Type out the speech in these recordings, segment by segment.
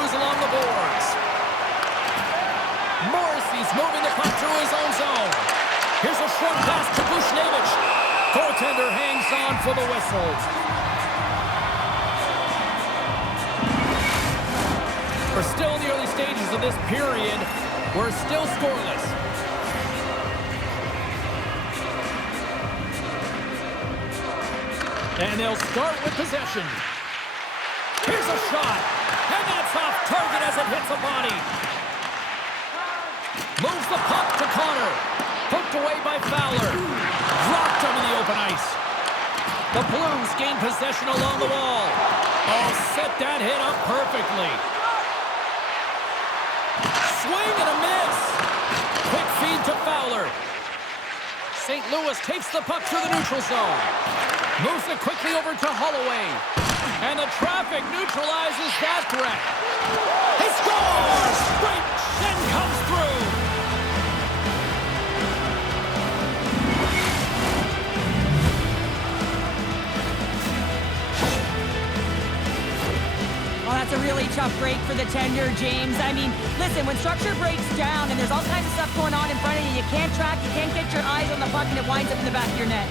Blues along the boards. Morrissey's moving the puck through his own zone. Here's a short pass to Bushnevich. Goaltender hangs on for the whistle. We're still in the early stages of this period. We're still scoreless. And they'll start with possession. Here's a shot. And that's off target as it hits a body. Moves the puck to Connor. Poked away by Fowler. Dropped him in the open ice. The Blues gain possession along the wall. Oh, set that hit up perfectly. Swing and a miss. Quick feed to Fowler. St. Louis takes the puck through the neutral zone. Moves it quickly over to Holloway. And the traffic neutralizes that threat. He scores! Great chin comes through. Well, that's a really tough break for the tender, James. I mean, listen, when structure breaks down and there's all kinds of stuff going on in front of you, you can't track, you can't get your eyes on the puck, and it winds up in the back of your net.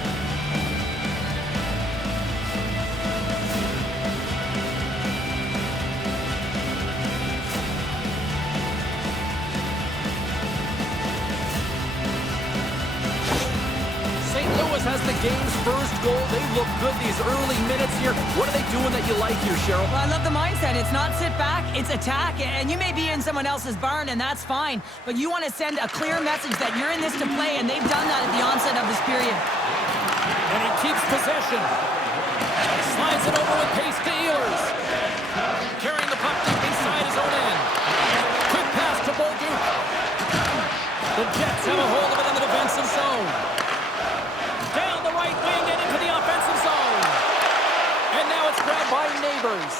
Has the game's first goal. They look good these early minutes here. What are they doing that you like here, Cheryl? Well, I love the mindset. It's not sit back, it's attack. And you may be in someone else's barn, and that's fine. But you want to send a clear message that you're in this to play, and they've done that at the onset of this period. And he keeps possession. Slides it over with pace to Ehlers. Carrying the puck deep inside his own end. Quick pass to Bolduc. The Jets have a hold of it in the defensive zone. Down the right wing and into the offensive zone. And now it's grabbed by Neighbors.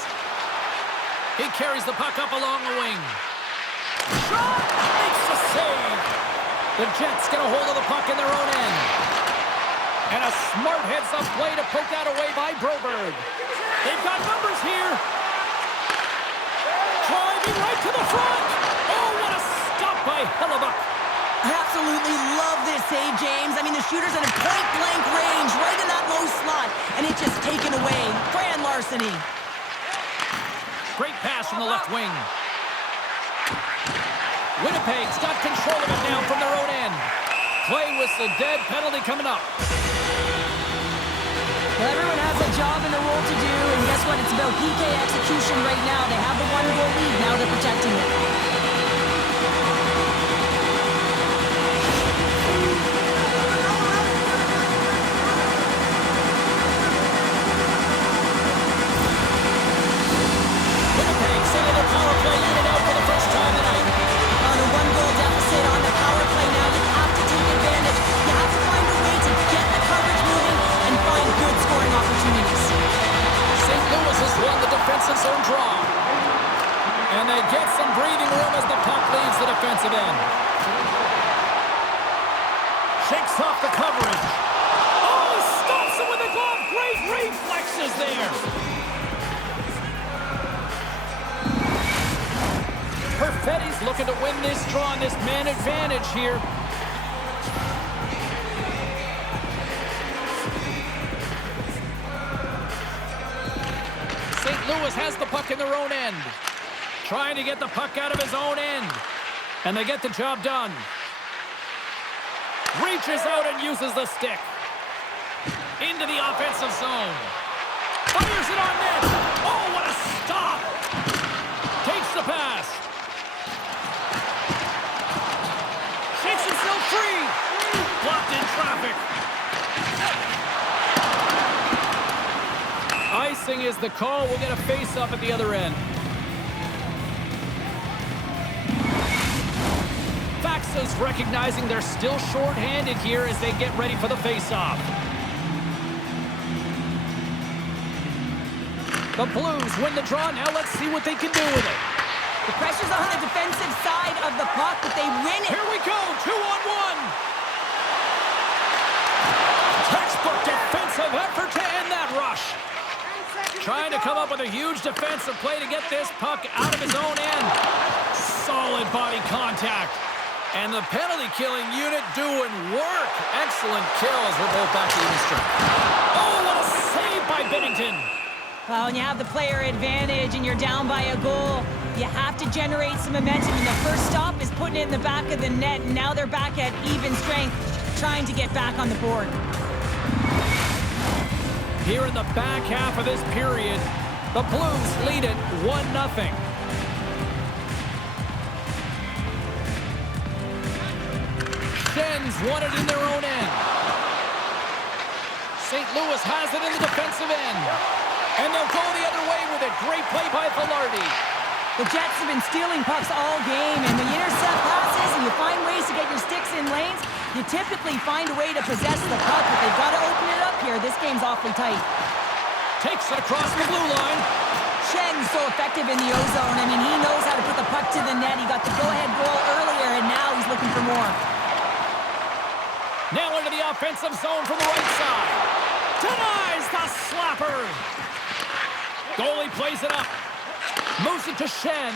He carries the puck up along the wing. Shot! Makes the save. The Jets get a hold of the puck in their own end. And a smart heads-up play to poke that away by Broberg. They've got numbers here. Driving right to the front. Oh, what a stop by Hellebuck. I absolutely love this save, James. I mean, the shooter's in a point-blank range, right in that low slot, and it's just taken away. Grand larceny. Great pass from the left wing. Winnipeg's got control of it now from their own end. Play whistle dead, penalty coming up. Well, everyone has a job and a role to do, and guess what? It's about PK execution right now. They have the one-goal lead. Now they're protecting it. Winnipeg sending their power play unit out for the first time tonight. On a one-goal deficit on the power play now, you have to take advantage. You have to find a way to get the coverage moving and find good scoring opportunities. St. Louis has won the defensive zone draw. And they get some breathing room as the puck leaves the defensive end. Shakes off the coverage. Oh, stops him with a glove. Great reflexes there. Perfetti's looking to win this draw on this man advantage here. St. Louis has the puck in their own end. Trying to get the puck out of his own end. And they get the job done. Reaches out and uses the stick. Into the offensive zone. Fires it on net. Oh, what a stop. Takes the pass. Shakes himself free. Blocked in traffic. Icing is the call. We'll get a face-off at the other end. Faxa's recognizing they're still short-handed here as they get ready for the face-off. The Blues win the draw. Now let's see what they can do with it. The pressure's on the defensive side of the puck, but they win it. Here we go, 2-on-1. Textbook defensive effort to end that rush. Trying to come up with a huge defensive play to get this puck out of his own end. Solid body contact. And the penalty-killing unit doing work. Excellent kills. We're both back to even strength. Oh, what a save by Binnington. Well, when you have the player advantage and you're down by a goal, you have to generate some momentum. And the first stop is putting it in the back of the net. And now they're back at even strength, trying to get back on the board. Here in the back half of this period, the Blues lead it 1-0. Sens won it in their own end. St. Louis has it in the defensive end. And they'll go the other way with it. Great play by Velarde. The Jets have been stealing pucks all game, and when you intercept passes and you find ways to get your sticks in lanes, you typically find a way to possess the puck, but they've got to open it up here. This game's awfully tight. Takes it across the blue line. Schen's so effective in the O-zone. I mean, he knows how to put the puck to the net. He got the go-ahead goal earlier, and now he's looking for more. Now into the offensive zone from the right side. Denies the slapper. Goalie plays it up. Moves it to Schenn.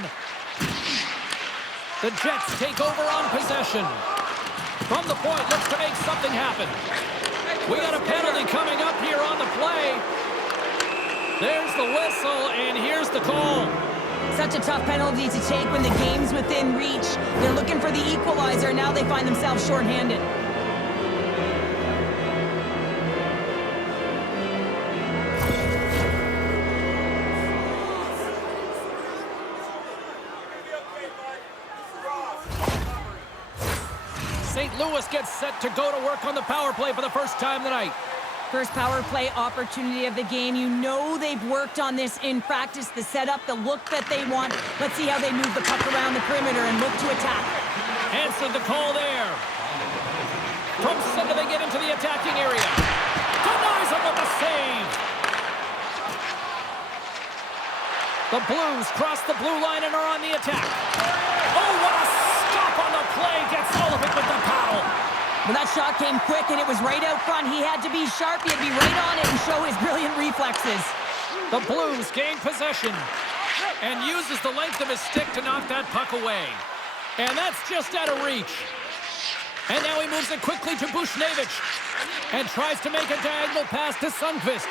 The Jets take over on possession. From the point, looks to make something happen. We got a penalty coming up here on the play. There's the whistle, and here's the call. Such a tough penalty to take when the game's within reach. They're looking for the equalizer, now they find themselves shorthanded. St. Louis gets set to go to work on the power play for the first time tonight. First power play opportunity of the game. You know they've worked on this in practice, the setup, the look that they want. Let's see how they move the puck around the perimeter and look to attack. Answered the call there. From center they get into the attacking area. Denies him with the save. The Blues cross the blue line and are on the attack. Oh, what a stop on the play. Gets all of it with the paddle. Well, that shot came quick, and it was right out front. He had to be sharp. He had to be right on it and show his brilliant reflexes. The Blues gain possession and uses the length of his stick to knock that puck away. And that's just out of reach. And now he moves it quickly to Buchnevich and tries to make a diagonal pass to Sundqvist.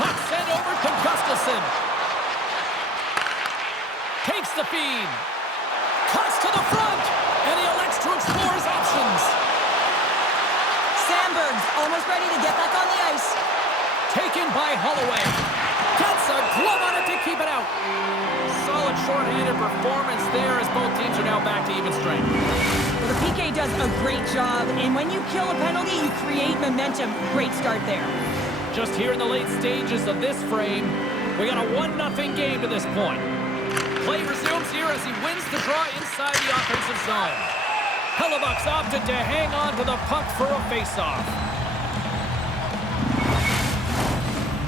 Puck sent over to Gustafsson. Takes the feed. Cuts to the front, and he elects to explore his options. Sandberg's almost ready to get back on the ice. Taken by Holloway. Gets a glove on it to keep it out. Solid short-handed performance there as both teams are now back to even strength. Well, the PK does a great job, and when you kill a penalty, you create momentum. Great start there. Just here in the late stages of this frame, we got a 1-0 game to this point. Play resumes here as he wins the draw inside the offensive zone. Hellebuck's opted to hang on to the puck for a face-off.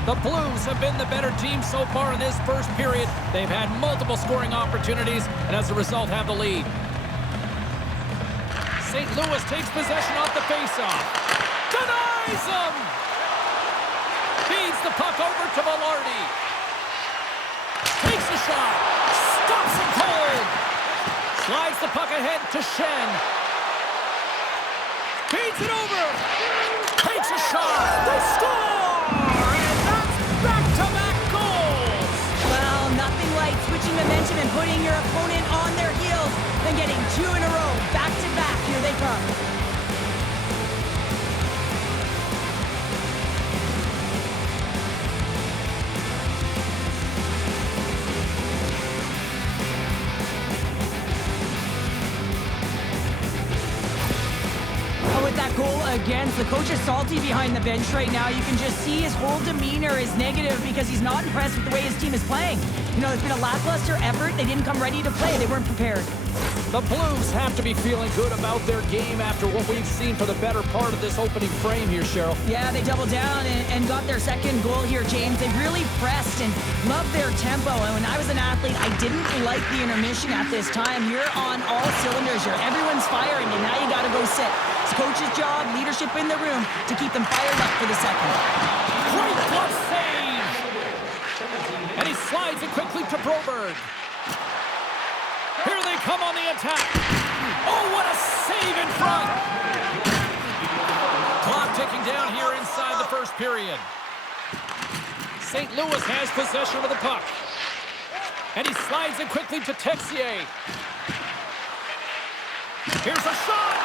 The Blues have been the better team so far in this first period. They've had multiple scoring opportunities and as a result have the lead. St. Louis takes possession off the face-off. Denies him! Feeds the puck over to Velarde. Takes the shot. Stops it cold. Slides the puck ahead to Schenn. Feeds it over. Takes a shot. They score! And that's back-to-back goals. Well, nothing like switching momentum and putting your opponent on their heels than getting two in a row. Back-to-back. Here they come. Goal against. The coach is salty behind the bench right now. You can just see his whole demeanor is negative because he's not impressed with the way his team is playing. You know, it's been a lackluster effort. They didn't come ready to play. They weren't prepared. The Blues have to be feeling good about their game after what we've seen for the better part of this opening frame here, Cheryl. Yeah, they doubled down and got their second goal here, James. They really pressed and loved their tempo. And when I was an athlete, I didn't like the intermission at this time. You're on all cylinders. Everyone's firing, and now you got to go sit. It's coach's job, leadership in the room to keep them fired up for the second. Great glove save! And he slides it quickly to Broberg. Here they come on the attack. Oh, what a save in front. Clock ticking down here inside the first period. St. Louis has possession of the puck. And he slides it quickly to Texier. Here's a shot.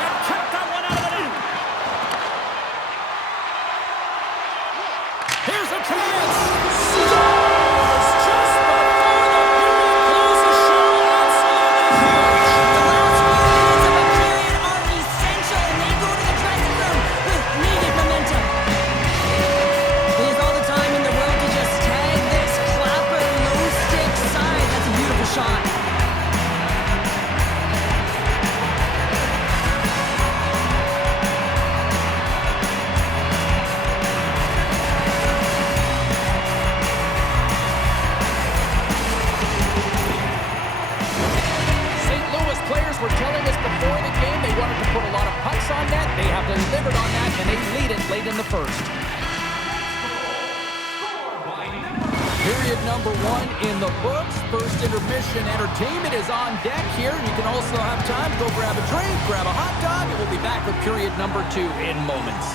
And kept that one out of the net. Here's a chance. Scores just before the period closes. Cheryl, absolutely huge. The last few minutes of a period are essential, and they go to the dressing room with needed momentum. There's all the time in the world to just tag this clapper low stick side. That's a beautiful shot. Players were telling us before the game they wanted to put a lot of pucks on net. They have delivered on that, and they lead it late in the first. Period number 1 in the books. First intermission entertainment is on deck here. You can also have time to go grab a drink, grab a hot dog, and we'll be back with period number 2 in moments.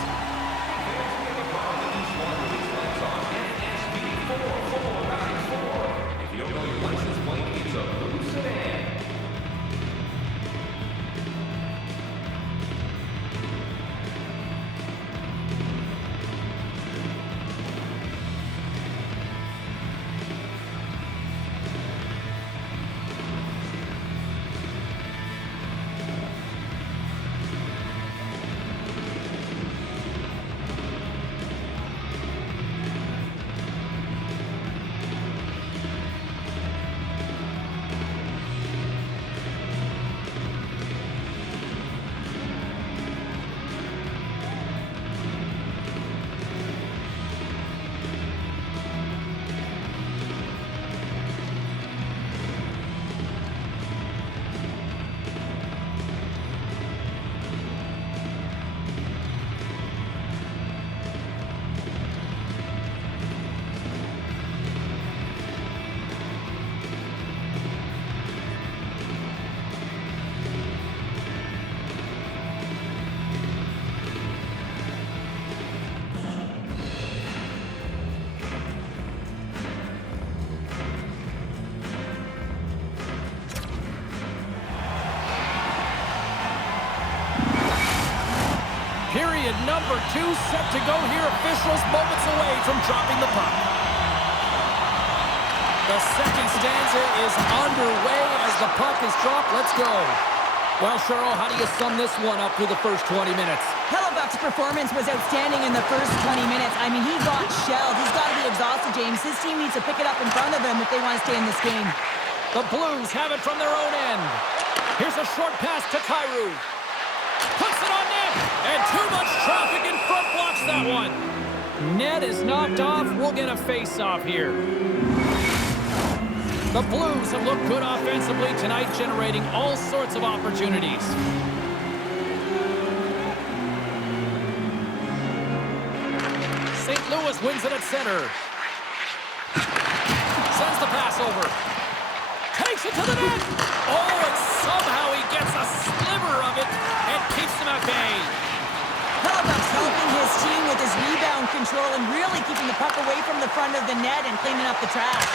Period number 2 set to go here. Officials moments away from dropping the puck. The second stanza is underway as the puck is dropped. Let's go. Well, Cheryl, how do you sum this one up through the first 20 minutes? Hellebuck's performance was outstanding in the first 20 minutes. I mean, he got shelled. He's got to be exhausted, James. His team needs to pick it up in front of him if they want to stay in this game. The Blues have it from their own end. Here's a short pass to Kyrou. Puts it on net, and too much traffic in front blocks that one. Net is knocked off. We'll get a face-off here. The Blues have looked good offensively tonight, generating all sorts of opportunities. St. Louis wins it at center. Sends the pass over. Takes it to the net. Oh, and somehow he gets a sliver of it and keeps them at bay. Hellebuck's helping his team with his rebound control and really keeping the puck away from the front of the net and cleaning up the trash.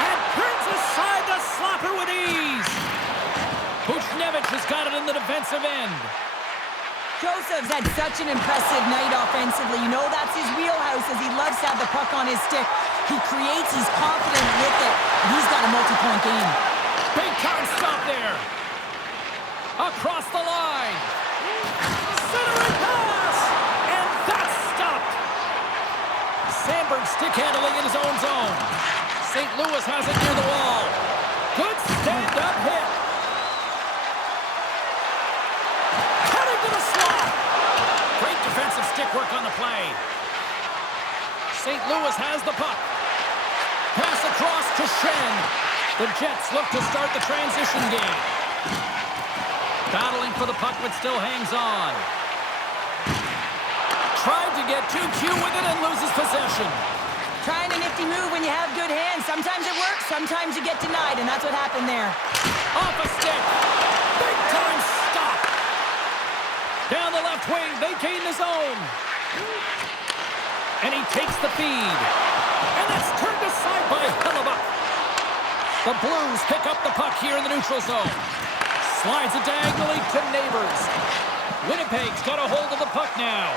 And turns aside the slapper with ease. Buchnevich has got it in the defensive end. Joseph's had such an impressive night offensively. You know that's his wheelhouse as he loves to have the puck on his stick. He creates, he's confident with it, and he's got a multi-point game. Big time stop there. Across the line. Centering pass. And that's stopped. Sandberg stick handling in his own zone. St. Louis has it near the wall. Good stand-up hit. Defensive stick work on the play. St. Louis has the puck. Pass across to Shen. The Jets look to start the transition game. Battling for the puck, but still hangs on. Tried to get too cute with it and loses possession. Trying a nifty move when you have good hands. Sometimes it works, sometimes you get denied, and that's what happened there. Off a stick. Big time stop. Down the left wing, vacating the zone. And he takes the feed. And that's turned aside by Hellebuck. The Blues pick up the puck here in the neutral zone. Slides it diagonally to Neighbors. Winnipeg's got a hold of the puck now.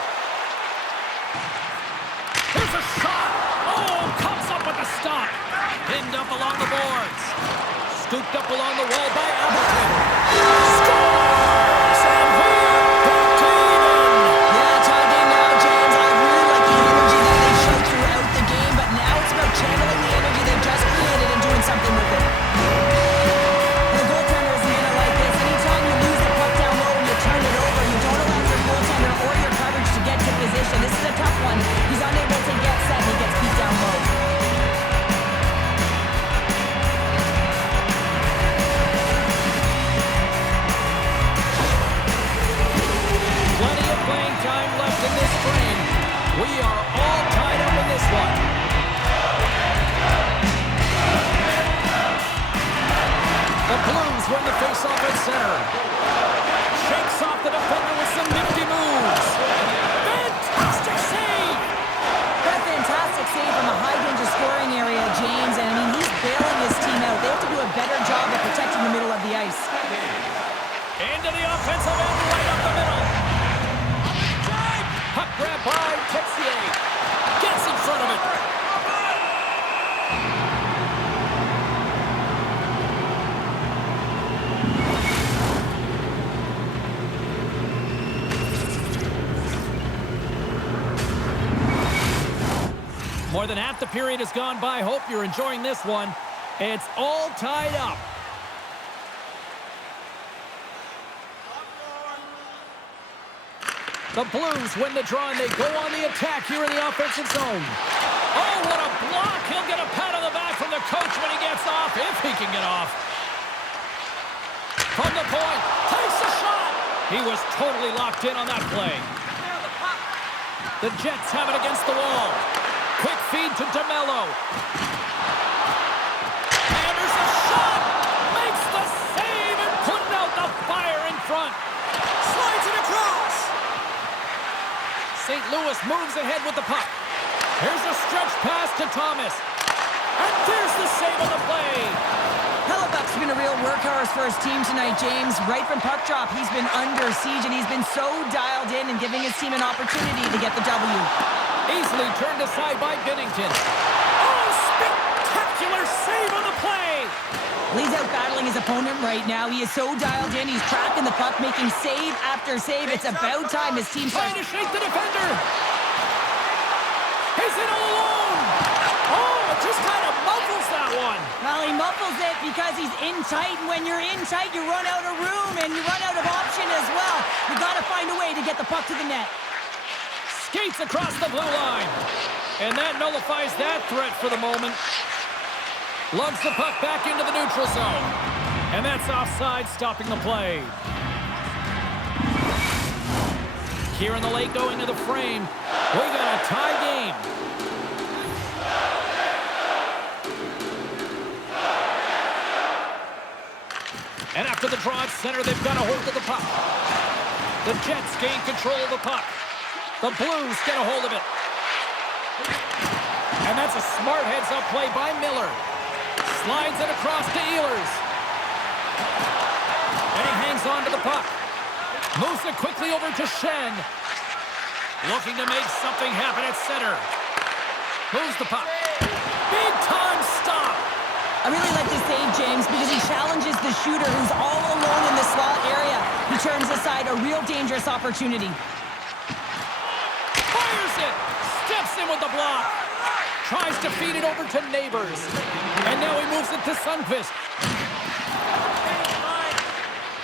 Here's a shot. Oh, comes up with a stop. Pinned up along the boards. Scooped up along the wall by Appleton. Scores! And we're back to even. Yeah, tie game now, James. I really like the energy that they showed throughout the game, but now it's about channeling the energy they just created and doing something with it. The goaltender isn't going to like this. Anytime you lose the puck down low and you turn it over, you don't allow your goaltender or your coverage to get to position. This is a tough one. He's unable to get set. He gets beat down low. Plenty of playing time left in this frame. We are all tied up in this one. The Blues win the faceoff at center. Shakes off the defender with some nifty moves. Fantastic save! What a fantastic save from a high-danger scoring area, James. And, I mean, he's bailing his team out. They have to do a better job of protecting the middle of the ice. Into the offensive end, right up the middle. Puck grab by Texier. Gets in front of it. More than half the period has gone by. Hope you're enjoying this one. It's all tied up. The Blues win the draw, and they go on the attack here in the offensive zone. Oh, what a block! He'll get a pat on the back from the coach when he gets off, if he can get off. From the point, takes a shot! He was totally locked in on that play. The Jets have it against the wall. Quick feed to DeMello. And there's a shot! Makes the save and putting out the fire in front. Slides it across. St. Louis moves ahead with the puck. Here's a stretch pass to Thomas. And there's the save on the play. Hellebuck's been a real workhorse for his team tonight, James. Right from puck drop, he's been under siege, and he's been so dialed in and giving his team an opportunity to get the W. Easily turned aside by Binnington. Oh, spectacular save on the play. He's out battling his opponent right now. He is so dialed in. He's tracking the puck, making save after save. It's about time his team trying to shake the defender. He's in all alone. Oh, it just kind of muffles that one. Well, he muffles it because he's in tight, and when you're in tight, you run out of room, and you run out of option as well. You got to find a way to get the puck to the net. Skates across the blue line. And that nullifies that threat for the moment. Lugs the puck back into the neutral zone. And that's offside, stopping the play. Here in the late going to the frame, we got a tie game. And after the draw at center, they've got a hold of the puck. The Jets gain control of the puck. The Blues get a hold of it. And that's a smart heads-up play by Miller. Slides it across to Ehlers. And he hangs on to the puck. Moves it quickly over to Shen. Looking to make something happen at center. Moves the puck. Big time stop. I really like this save, James, because he challenges the shooter who's all alone in the slot area. He turns aside a real dangerous opportunity. Fires it. Steps in with the block. Tries to feed it over to Neighbors. And now he moves it to Sundqvist.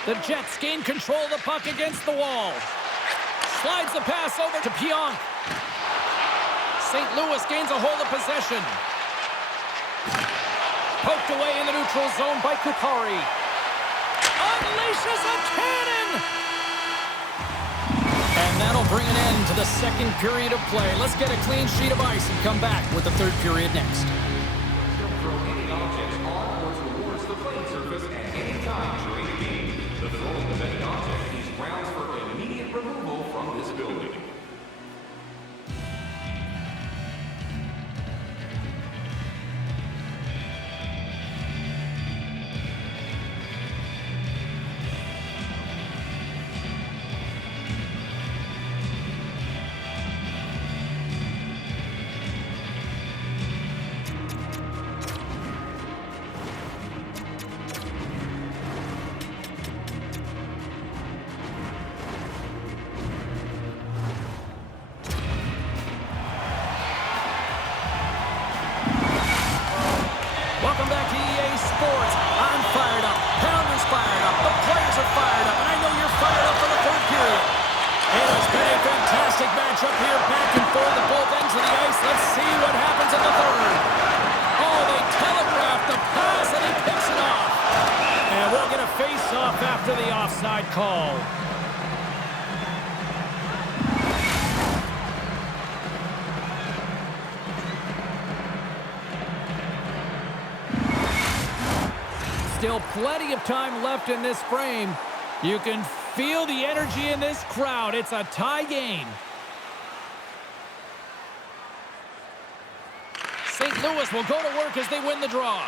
The Jets gain control of the puck against the wall. Slides the pass over to Pionk. St. Louis gains a hold of possession. Poked away in the neutral zone by Kupari. Unleashes a cannon! And that'll bring an end to the second period of play. Let's get a clean sheet of ice and come back with the third period next. Don't throw any objects on or towards the playing surface at any time during the game. The throwing of any object is grounds for immediate removal from this building. Welcome back to EA Sports. I'm fired up. Pounder's fired up. The players are fired up. And I know you're fired up for the third period. It has been a fantastic matchup here, back and forth at both ends of the ice. Let's see what happens in the third. Oh, they telegraphed the pass, and he picks it off. And we'll get a face-off after the offside call. Still plenty of time left in this frame. You can feel the energy in this crowd. It's a tie game. St. Louis will go to work as they win the draw.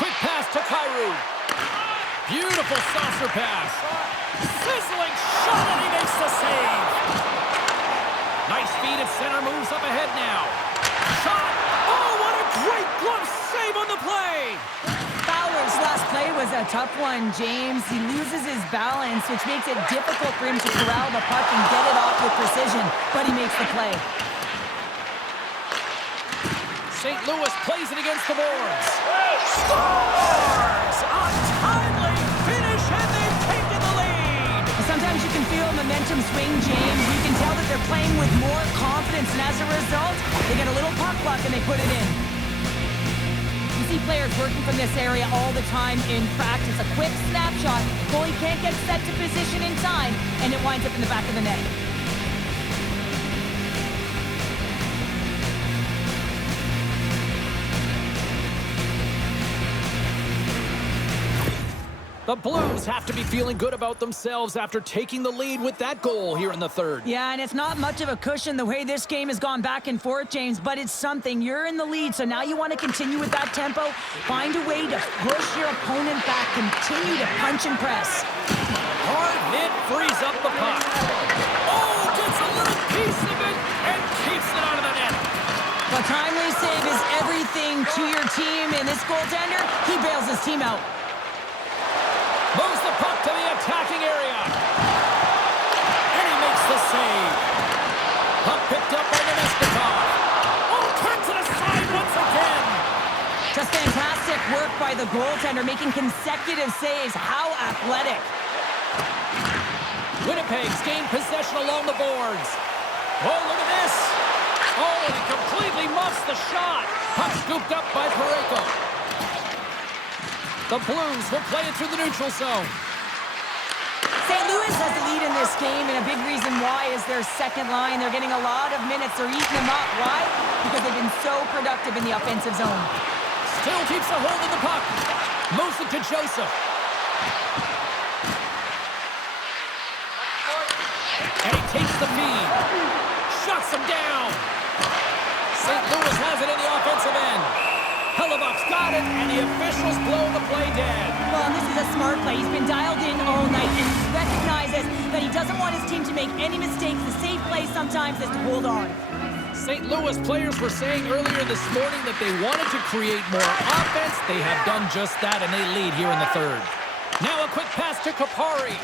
Quick pass to Kyrou. Beautiful saucer pass. Sizzling shot, and he makes the save. Nice feed at center, moves up ahead now. Shot. Oh, what a great glove save on the play. Fowler's last play was a tough one, James. He loses his balance, which makes it difficult for him to corral the puck and get it off with precision, but he makes the play. St. Louis plays it against the boards. Scores! A timely finish, and they've taken the lead. Sometimes you can feel momentum swing, James. You can tell that they're playing with more confidence, and as a result, they get a little puck luck and they put it in. You see players working from this area all the time in practice. A quick snapshot, goalie can't get set to position in time, and it winds up in the back of the net. The Blues have to be feeling good about themselves after taking the lead with that goal here in the third. Yeah, and it's not much of a cushion the way this game has gone back and forth, James, but it's something. You're in the lead, so now you want to continue with that tempo. Find a way to push your opponent back. Continue to punch and press. Hard hit, frees up the puck. Oh, gets a little piece of it and keeps it out of the net. The timely save is everything to your team, and this goaltender, he bails his team out. Moves the puck to the attacking area. And he makes the save. Puck picked up by Nemestikov. Oh, turns it aside once again. Just fantastic work by the goaltender, making consecutive saves. How athletic. Winnipeg's gained possession along the boards. Oh, look at this. Oh, and he completely muffs the shot. Puck scooped up by Parayko. The Blues will play it through the neutral zone. St. Louis has the lead in this game, and a big reason why is their second line. They're getting a lot of minutes. They're eating them up. Why? Because they've been so productive in the offensive zone. Still keeps a hold of the puck. Moves it to Joseph. And he takes the feed. Shuts him down. St. Louis has it in the offensive end. Hellebuck's got it, and the officials blow the play dead. Well, and this is a smart play. He's been dialed in all night, and he recognizes that he doesn't want his team to make any mistakes. The safe play sometimes is to hold on. St. Louis players were saying earlier this morning that they wanted to create more offense. They have done just that, and they lead here in the third. Now a quick pass to Kupari.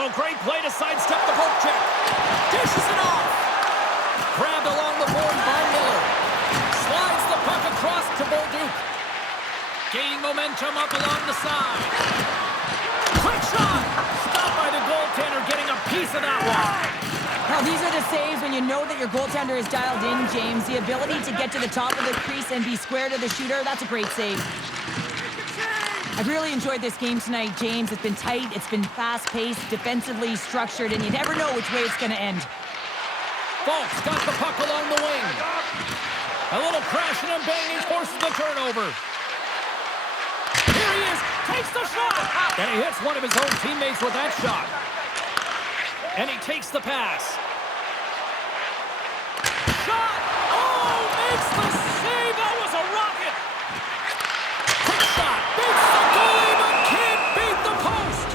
Oh, great play to sidestep the poke check. Dishes it off. Grabbed along the board by Miller. Slides the puck across to Bolduc. Gaining momentum up along the side. Quick shot! Stopped by the goaltender, getting of that one. Well, these are the saves when you know that your goaltender is dialed in, James. The ability to get to the top of the crease and be square to the shooter, that's a great save. I've really enjoyed this game tonight, James. It's been tight, it's been fast-paced, defensively structured, and you never know which way it's going to end. Folks got the puck along the wing. A little crashing and banging forces the turnover. Here he is, takes the shot! And he hits one of his own teammates with that shot. And he takes the pass. Shot! Oh, makes the save! That was a rocket! Quick shot! Beats the goalie, but can't beat the post!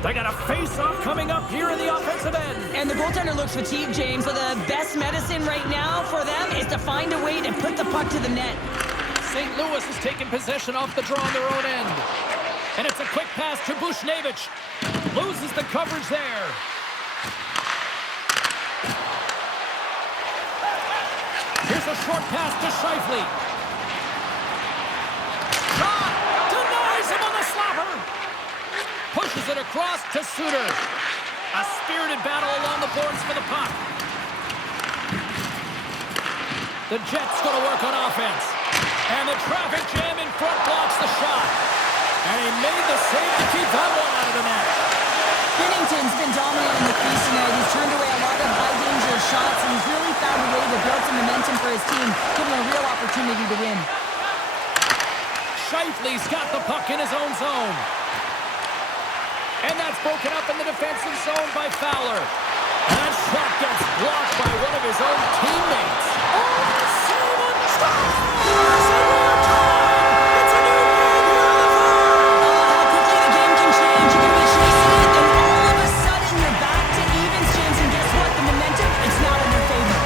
They got a face-off coming up here in the offensive end. And the goaltender looks fatigued, James, so the best medicine right now for them is to find a way to put the puck to the net. St. Louis is taking possession off the draw on their own end. And it's a quick pass to Bushnevich. Loses the coverage there. Here's a short pass to Scheifele. Shot! Denies him on the slapper. Pushes it across to Suter. A spirited battle along the boards for the puck. The Jets going to work on offense. And the traffic jam in front blocks the shot. And he made the save to keep that one out of the net. Binnington's been dominant in the crease tonight. He's turned away a lot of high-danger shots, and he's really found a way to build some momentum for his team, giving him a real opportunity to win. Scheifele's got the puck in his own zone. And that's broken up in the defensive zone by Fowler. And that shot gets blocked by one of his own teammates. Oh, save and scores! It's a new game here in the third! How quickly the game can change. You can be chasing it, and all of a sudden you're back to evens, James, and guess what? The momentum, it's not in their favor.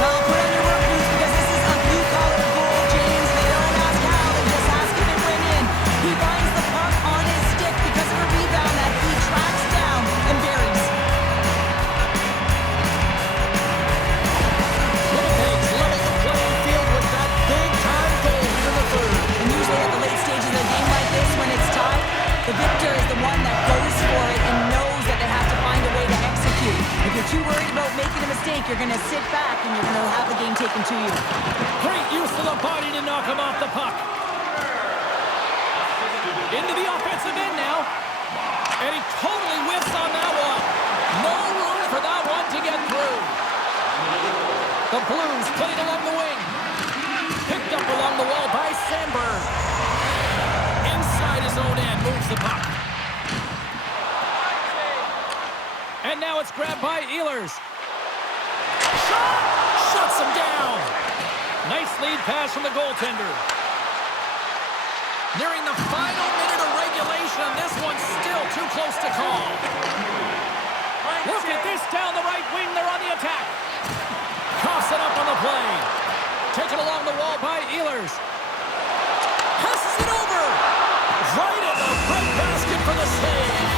Well, put on your work boots because this is a blue-collar goal, James. They don't ask how, they just ask if it went in. He finds the puck on his stick because of a rebound that he tracks down and buries. Winnipeg's leveled the playing field with that big-time goal here in the third. And usually at the late stages of a game like this, when it's tied, the victor is the one that goes for it and knows that they have to find a way to execute. If you're too worried about making a mistake, you're going to sit back and you're going to have the game taken to you. Great use of the body to knock him off the puck. Into the offensive end now. And he totally whiffs on that one. No room for that one to get through. The Blues played along the wing. Picked up along the wall by Sandberg. Inside his own end, moves the puck. And now it's grabbed by Ehlers. Shot! Shuts him down. Nice lead pass from the goaltender. Nearing the final minute of regulation, this one's still too close to call. Look at this down the right wing. They're on the attack. Coughs it up on the play. Taken along the wall by Ehlers. Passes it over. Right in the front basket for the save.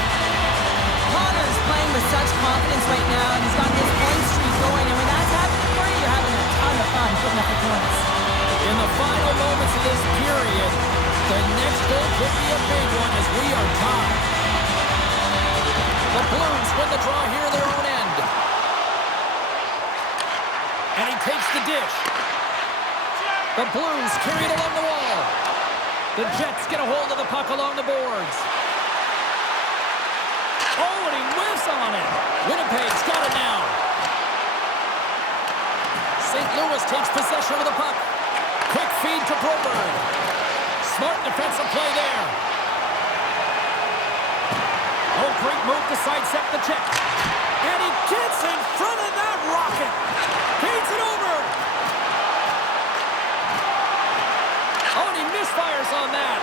Connor's playing with such confidence right now, and he's got this point streak going, and when that's happening for you, you're having a ton of fun putting up the points. In the final moments of this period, the next goal could be a big one as we are tied. The Blues win the draw here in their own end. And he takes the dish. The Blues carry it along the wall. The Jets get a hold of the puck along the boards. Oh, and he whiffs on it. Winnipeg's got it now. St. Louis takes possession of the puck. Quick feed to Broberg. Smart defensive play there. Oh, great move to sidestep the check. And he gets in front of that rocket. Feeds it over. Oh, and he misfires on that.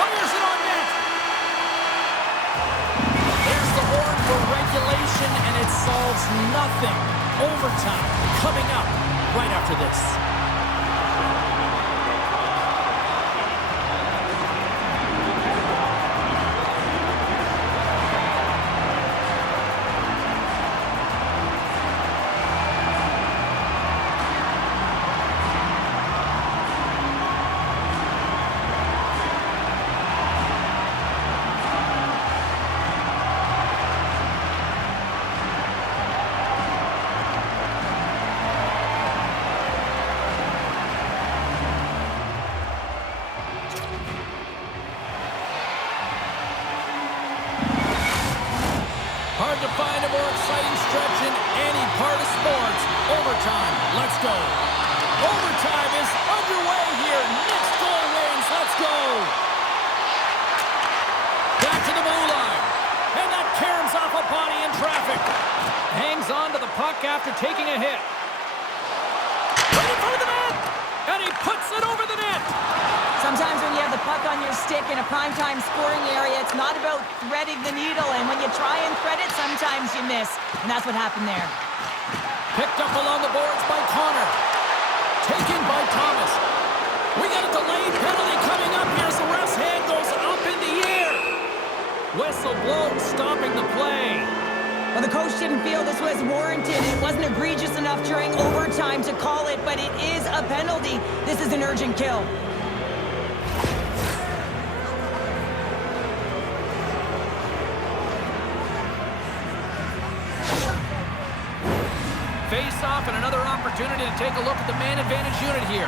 Fires it on net. There's the horn for regulation, and it solves nothing. Overtime coming up right after this. find a more exciting stretch in any part of sports. Overtime. Let's go. Overtime is underway here. Next goal wins. Let's go. Back to the blue line. And that caroms off a body in traffic. Hangs on to the puck after taking a hit. Right in front of the net. And he puts it over the net. Sometimes when you have the puck on your stick in a primetime scoring area, it's not about threading the needle. And when you try and thread it, sometimes you miss. And that's what happened there. Picked up along the boards by Connor. Taken by Thomas. We got a delayed penalty coming up here as the ref's hand goes up in the air. Whistle blown, stopping the play. Well, the coach didn't feel this was warranted. It wasn't egregious enough during overtime to call it, but it is a penalty. This is an urgent kill. Face off and another opportunity to take a look at the man advantage unit here.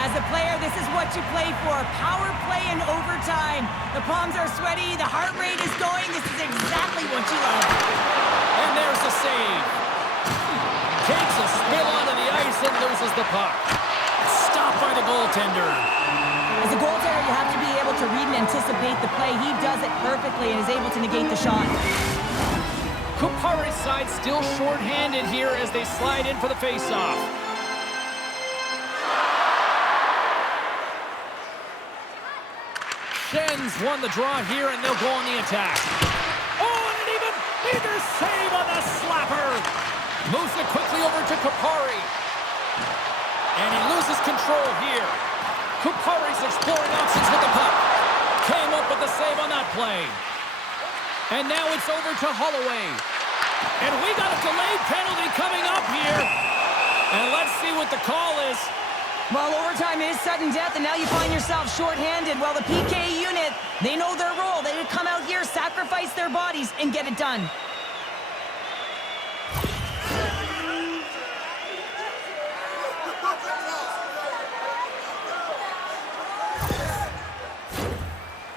As a player, this is what you play for. Power play in overtime. The palms are sweaty. The heart rate is going. This is exactly what you love. And there's the save. Takes a spill onto the ice and loses the puck. Stopped by the goaltender. As a goaltender, you have to be able to read and anticipate the play. He does it perfectly and is able to negate the shot. Kupari's side still short-handed here as they slide in for the face-off. Shen's won the draw here, and they'll go on the attack. Oh, and an even bigger save on the slapper. Moves it quickly over to Kupari. And he loses control here. Kupari's exploring options with the puck. Came up with the save on that play. And now it's over to Holloway. And we got a delayed penalty coming up here. And let's see what the call is. Well, overtime is sudden death, and now you find yourself shorthanded. Well, the PK unit, they know their role. They come out here, sacrifice their bodies, and get it done.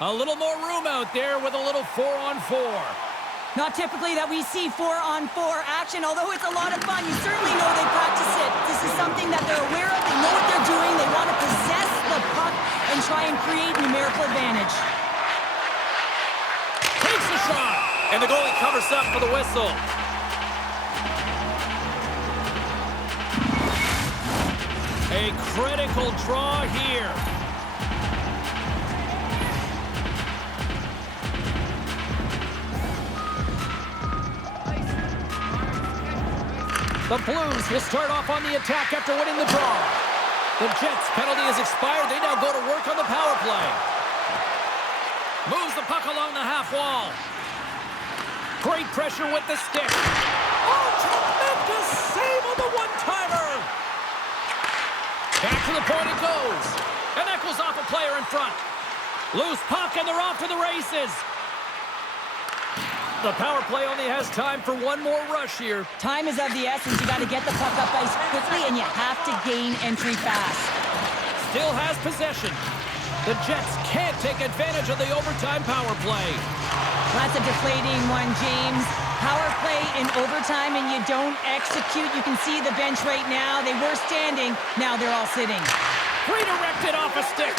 A little more room out there with a little 4-on-4. Not typically that we see 4-on-4 action, although it's a lot of fun. You certainly know they practice it. This is something that they're aware of. They know what they're doing. They want to possess the puck and try and create numerical advantage. Takes the shot, and the goalie covers up for the whistle. A critical draw here. The Blues will start off on the attack after winning the draw. The Jets' penalty has expired. They now go to work on the power play. Moves the puck along the half wall. Great pressure with the stick. Oh, tremendous save on the one-timer. Back to the point it goes. And that goes off a player in front. Loose puck, and they're off to the races. The power play only has time for one more rush here. Time is of the essence. You got to get the puck up ice quickly, and you have to gain entry fast. Still has possession. The Jets can't take advantage of the overtime power play. That's a deflating one, James. Power play in overtime, and you don't execute. You can see the bench right now. They were standing. Now they're all sitting. Redirected off a stick.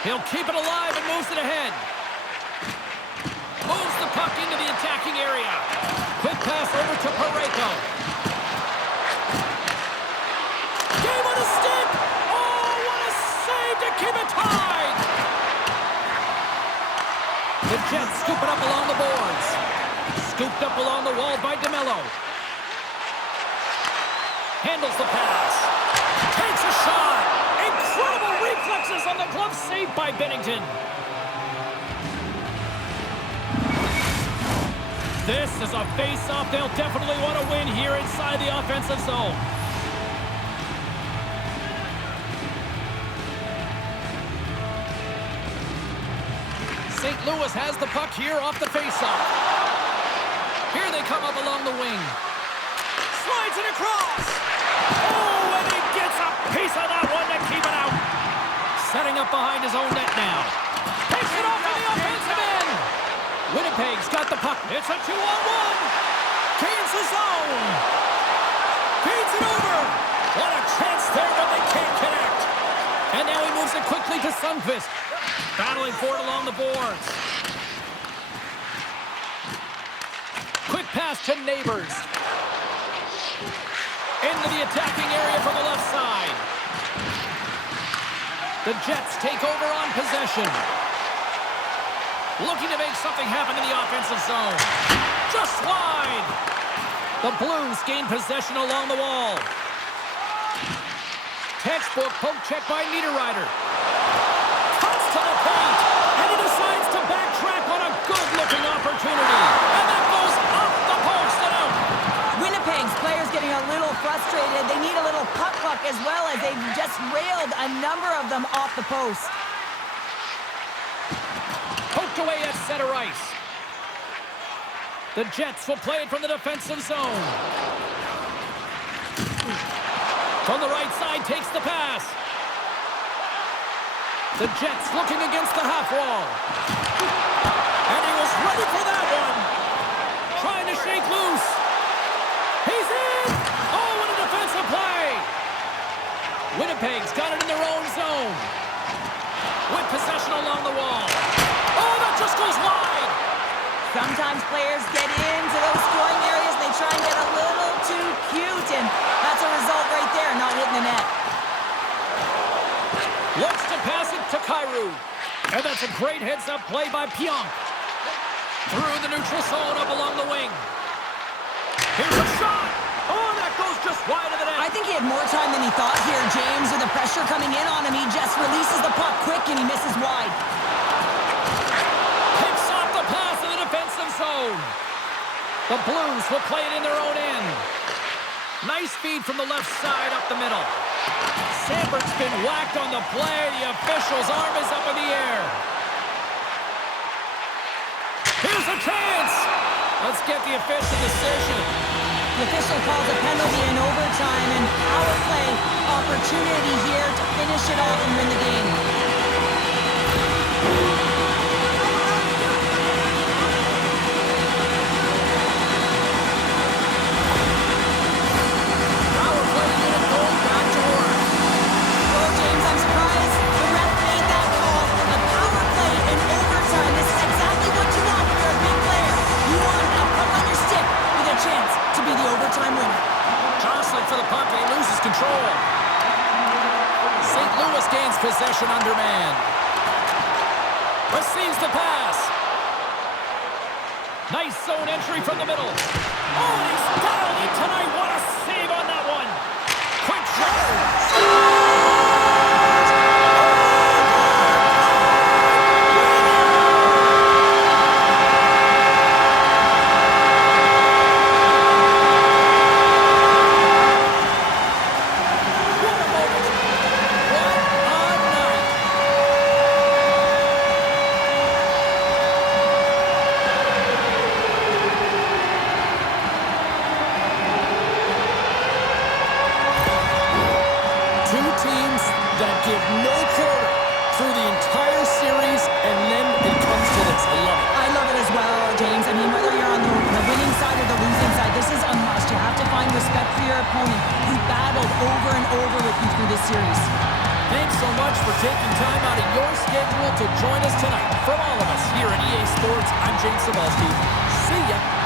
He'll keep it alive and moves it ahead. Moves the puck into the attacking area. Quick pass over to Parayko. Game on a stick. Oh, what a save to keep it tied. The Jets scoop it up along the boards. Scooped up along the wall by DeMello. Handles the pass. Takes a shot. Incredible reflexes on the glove save by Bennington. This is a face-off they'll definitely want to win here inside the offensive zone. St. Louis has the puck here off the face-off. Here they come up along the wing. Slides it across. Oh, and he gets a piece of that one to keep it out. Setting up behind his own net now. Takes it off to the offensive end. Winnipeg's got the puck. puck. It's a 2-on-1. Gains the zone. Feeds it over. What a chance there, but they can't connect. And now he moves it quickly to Sundqvist. Battling for it along the boards. Quick pass to Neighbors. Into the attacking area from the left side. The Jets take over on possession. Looking to make something happen in the offensive zone. Just wide. The Blues gain possession along the wall. Textbook poke check by Niederreiter. Cuts to the paint. And he decides to backtrack on a good-looking opportunity. And that goes off the post and out. Winnipeg's players getting a little frustrated. They need a little puck luck as well, as they've just railed a number of them off the post. Poked away at center ice. The Jets will play it from the defensive zone. From the right side, takes the pass. The Jets looking against the half wall. And he was ready for that one. Trying to shake loose. He's in! Oh, what a defensive play! Winnipeg's got it in their own zone. With possession along the wall. Oh, that just goes wide! Sometimes players get into those scoring areas and they try and get a little too cute, and that's a result right there, not hitting the net. Looks to pass it to Kyrou. And that's a great heads-up play by Pionk. Through the neutral zone up along the wing. Here's a shot! Oh, that goes just wide of the net. I think he had more time than he thought here, James. With the pressure coming in on him, he just releases the puck quick and he misses wide. Picks off the pass in the defensive zone. The Blues will play it in their own end. Nice feed from the left side up the middle. Samberg's been whacked on the play. The official's arm is up in the air. Here's a chance. Let's get the official decision. The official calls a penalty in overtime, and power play opportunity here to finish it off and win the game. Power play unit going back to work. Well, James, I'm surprised the ref made that call. A power play in overtime. This is exactly what you want when you're a big player. You want a puck on your stick with a chance to be the overtime winner. Jostling for the puck, and he loses control. St. Louis gains possession under man. Receives the pass. Nice zone entry from the middle. Oh, and he's dialed in tonight. What a save on that one. Quick shot. Thanks so much for taking time out of your schedule to join us tonight. From all of us here at EA Sports, I'm James Cebulski. See ya.